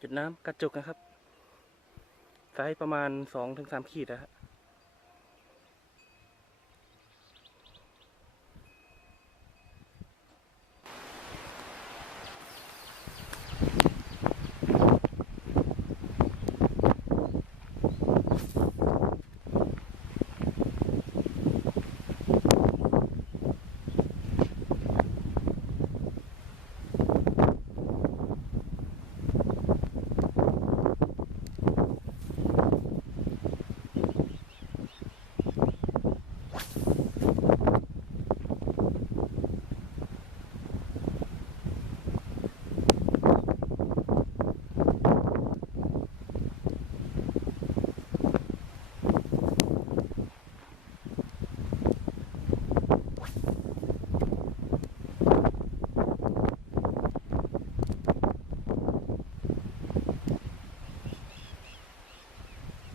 จุดน้ำกระจุกนะครับไซส์ประมาณสองถึงสามขีดนะฮะ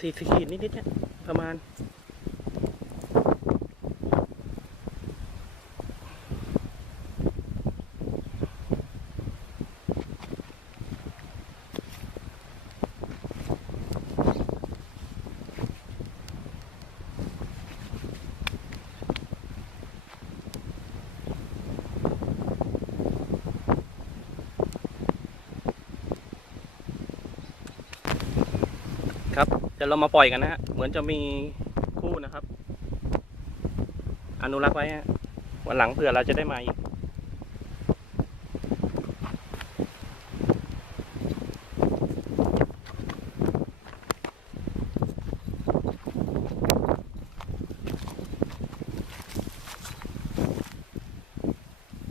สี่สี่ขีดนิดๆเนี่ยประมาณ ครับเดี๋ยวเรามาปล่อยกันนะฮะเหมือนจะมีคู่นะครับ อนุรักษ์ไว้ฮะวันหลังเผื่อเราจะได้มาอีก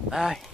ไป